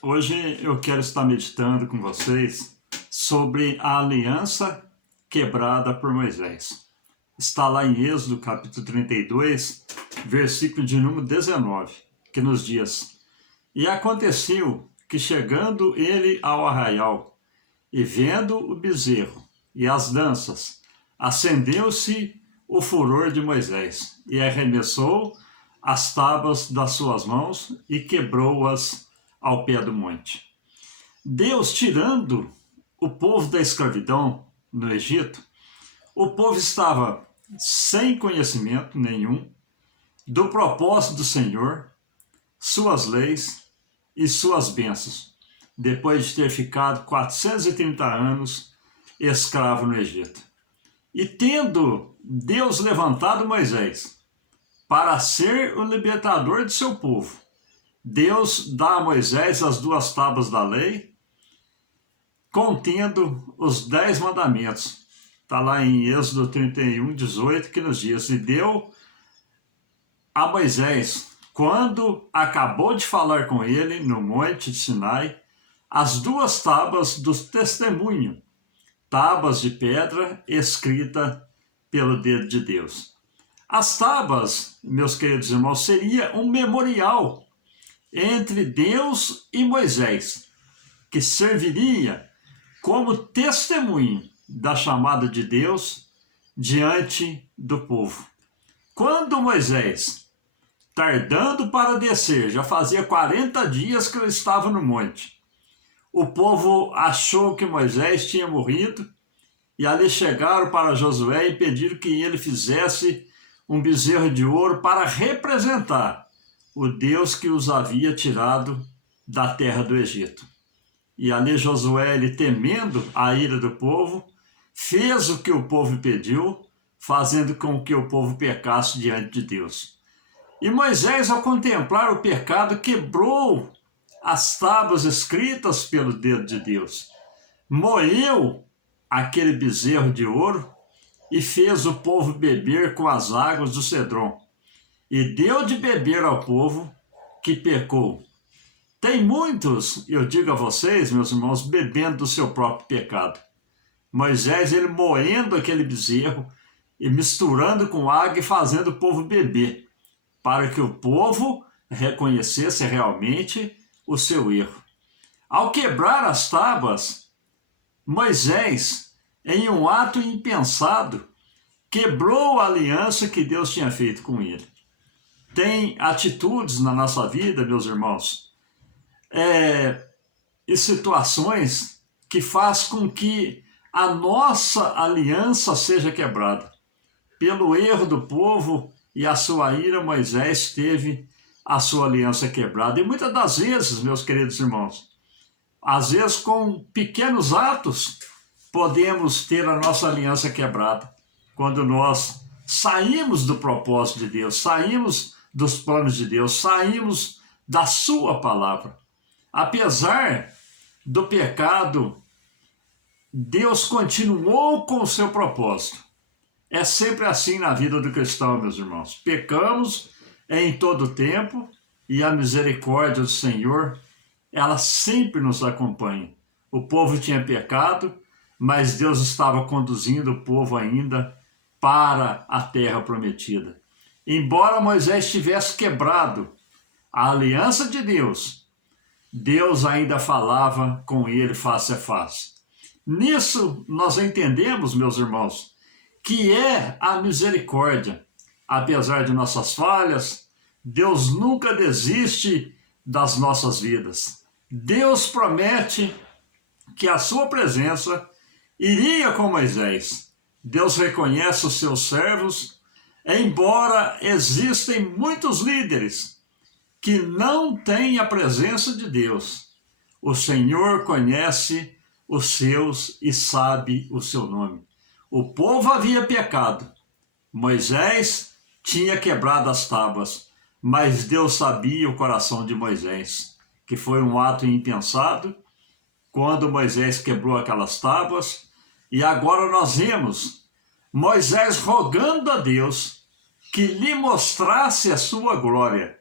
Hoje eu quero estar meditando com vocês sobre a aliança quebrada por Moisés. Está lá em Êxodo capítulo 32, versículo de número 19, que nos diz: E aconteceu que, chegando ele ao arraial, e vendo o bezerro e as danças, acendeu-se o furor de Moisés, e arremessou as tábuas das suas mãos e quebrou-as ao pé do monte. Deus tirando o povo da escravidão no Egito, o povo estava sem conhecimento nenhum do propósito do Senhor, suas leis e suas bênçãos, depois de ter ficado 430 anos escravo no Egito. E tendo Deus levantado Moisés para ser o libertador de seu povo, Deus dá a Moisés as 2 tábuas da lei, contendo os 10 mandamentos. Está lá em Êxodo 31, 18, que nos diz: E deu a Moisés, quando acabou de falar com ele no monte de Sinai, as 2 tábuas do testemunho, tábuas de pedra escrita pelo dedo de Deus. As tábuas, meus queridos irmãos, seria um memorial entre Deus e Moisés, que serviria como testemunho da chamada de Deus diante do povo. Quando Moisés, tardando para descer, já fazia 40 dias que ele estava no monte, o povo achou que Moisés tinha morrido, e ali chegaram para Josué e pediram que ele fizesse um bezerro de ouro para representar o Deus que os havia tirado da terra do Egito. E ali Josué, ele, temendo a ira do povo, fez o que o povo pediu, fazendo com que o povo pecasse diante de Deus. E Moisés, ao contemplar o pecado, quebrou as tábuas escritas pelo dedo de Deus, moeu aquele bezerro de ouro e fez o povo beber com as águas do Cedron, e deu de beber ao povo que pecou. Tem muitos, eu digo a vocês, meus irmãos, bebendo do seu próprio pecado. Moisés, ele moendo aquele bezerro e misturando com água e fazendo o povo beber, para que o povo reconhecesse realmente o seu erro. Ao quebrar as tábuas, Moisés, em um ato impensado, quebrou a aliança que Deus tinha feito com ele. Tem atitudes na nossa vida, meus irmãos, e situações que faz com que a nossa aliança seja quebrada. Pelo erro do povo e a sua ira, Moisés teve a sua aliança quebrada. E muitas das vezes, meus queridos irmãos, às vezes com pequenos atos, podemos ter a nossa aliança quebrada. Quando nós saímos do propósito de Deus, saímos dos planos de Deus, saímos da sua palavra. Apesar do pecado, Deus continuou com o seu propósito. É sempre assim na vida do cristão, meus irmãos. Pecamos em todo tempo e a misericórdia do Senhor, ela sempre nos acompanha. O povo tinha pecado, mas Deus estava conduzindo o povo ainda para a terra prometida. Embora Moisés tivesse quebrado a aliança de Deus, Deus ainda falava com ele face a face. Nisso nós entendemos, meus irmãos, que é a misericórdia. Apesar de nossas falhas, Deus nunca desiste das nossas vidas. Deus promete que a sua presença iria com Moisés. Deus reconhece os seus servos, embora existem muitos líderes que não têm a presença de Deus. O Senhor conhece os seus e sabe o seu nome. O povo havia pecado. Moisés tinha quebrado as tábuas, mas Deus sabia o coração de Moisés, que foi um ato impensado, quando Moisés quebrou aquelas tábuas. E agora nós vemos Moisés rogando a Deus que lhe mostrasse a sua glória,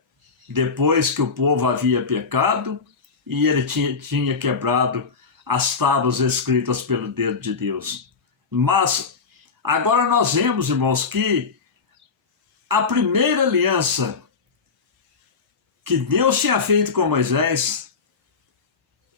depois que o povo havia pecado e ele tinha quebrado as tábuas escritas pelo dedo de Deus. Mas agora nós vemos, irmãos, que a primeira aliança que Deus tinha feito com Moisés,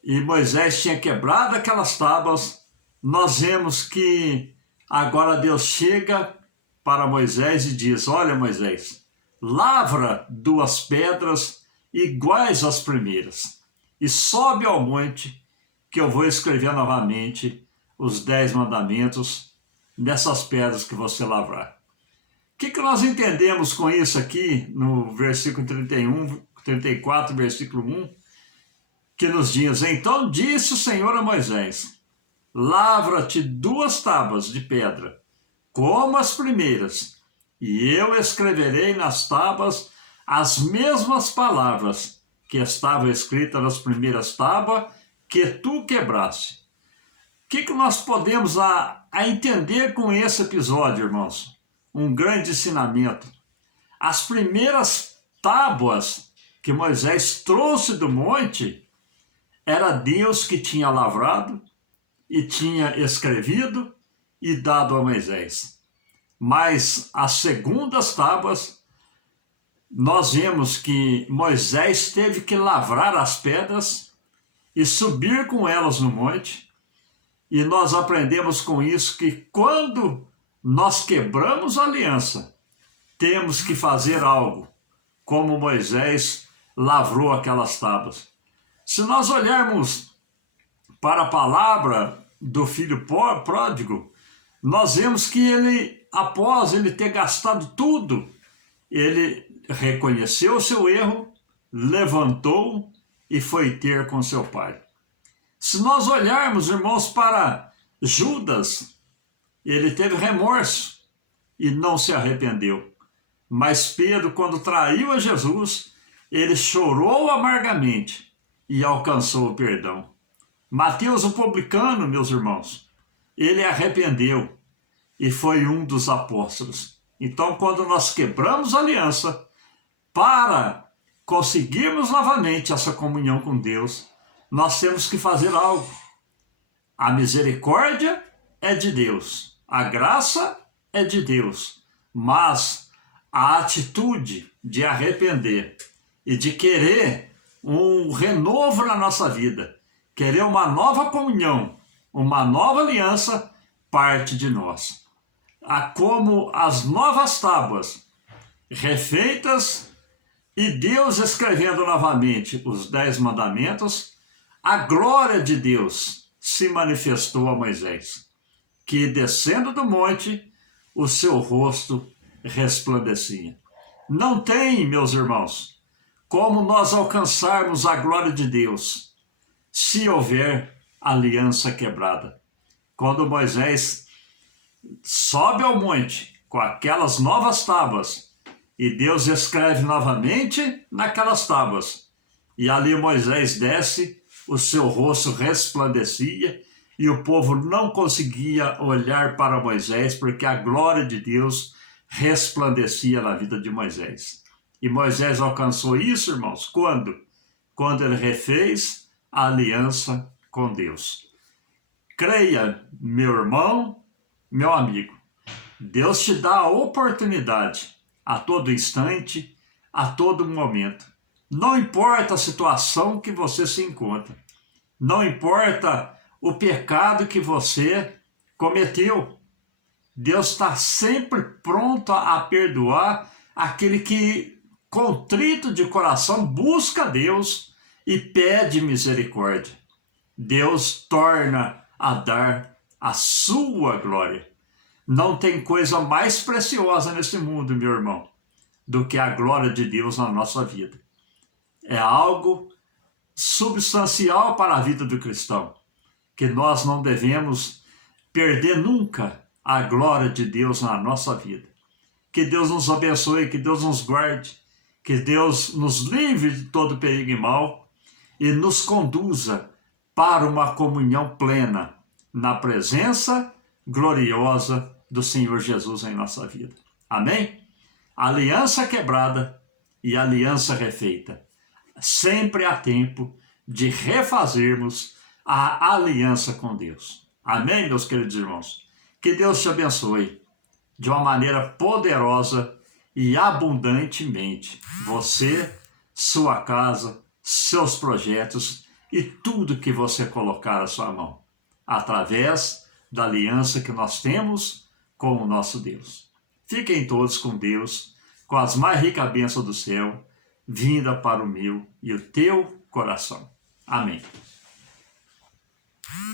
e Moisés tinha quebrado aquelas tábuas, nós vemos que agora Deus chega para Moisés e diz: olha, Moisés, lavra 2 pedras iguais às primeiras e sobe ao monte, que eu vou escrever novamente os 10 mandamentos nessas pedras que você lavrar. O que nós entendemos com isso aqui no versículo 34, versículo 1, que nos diz: então disse o Senhor a Moisés: lavra-te 2 tábuas de pedra, como as primeiras, e eu escreverei nas tábuas as mesmas palavras que estavam escritas nas primeiras tábuas que tu quebraste. O que nós podemos entender com esse episódio, irmãos? Um grande ensinamento. As primeiras tábuas que Moisés trouxe do monte, era Deus que tinha lavrado e tinha escrevido e dado a Moisés. Mas as segundas tábuas, nós vemos que Moisés teve que lavrar as pedras e subir com elas no monte, e nós aprendemos com isso que quando nós quebramos a aliança, temos que fazer algo, como Moisés lavrou aquelas tábuas. Se nós olharmos para a palavra do filho pródigo, nós vemos que ele, após ele ter gastado tudo, ele reconheceu o seu erro, levantou e foi ter com seu pai. Se nós olharmos, irmãos, para Judas, ele teve remorso e não se arrependeu. Mas Pedro, quando traiu a Jesus, ele chorou amargamente e alcançou o perdão. Mateus, o publicano, meus irmãos, ele arrependeu e foi um dos apóstolos. Então, quando nós quebramos a aliança, para conseguirmos novamente essa comunhão com Deus, nós temos que fazer algo. A misericórdia é de Deus, a graça é de Deus, mas a atitude de arrepender e de querer um renovo na nossa vida, querer uma nova comunhão, uma nova aliança, parte de nós. Como as novas tábuas refeitas e Deus escrevendo novamente os 10 mandamentos, a glória de Deus se manifestou a Moisés, que descendo do monte, o seu rosto resplandecia. Não tem, meus irmãos, como nós alcançarmos a glória de Deus se houver aliança quebrada. Quando Moisés sobe ao monte com aquelas novas tábuas, e Deus escreve novamente naquelas tábuas, e ali Moisés desce, o seu rosto resplandecia, e o povo não conseguia olhar para Moisés, porque a glória de Deus resplandecia na vida de Moisés. E Moisés alcançou isso, irmãos, quando? Quando ele refez a aliança com Deus. Creia, meu irmão, meu amigo, Deus te dá a oportunidade a todo instante, a todo momento. Não importa a situação que você se encontra, não importa o pecado que você cometeu, Deus está sempre pronto a perdoar aquele que, contrito de coração, busca Deus e pede misericórdia. Deus torna a dar a sua glória. Não tem coisa mais preciosa nesse mundo, meu irmão, do que a glória de Deus na nossa vida. É algo substancial para a vida do cristão, que nós não devemos perder nunca a glória de Deus na nossa vida. Que Deus nos abençoe, que Deus nos guarde, que Deus nos livre de todo perigo e mal e nos conduza para uma comunhão plena na presença gloriosa do Senhor Jesus em nossa vida. Amém? Aliança quebrada e aliança refeita. Sempre há tempo de refazermos a aliança com Deus. Amém, meus queridos irmãos? Que Deus te abençoe de uma maneira poderosa e abundantemente. Você, sua casa, seus projetos e tudo que você colocar à sua mão, através da aliança que nós temos com o nosso Deus. Fiquem todos com Deus, com as mais ricas bênçãos do céu, vinda para o meu e o teu coração. Amém.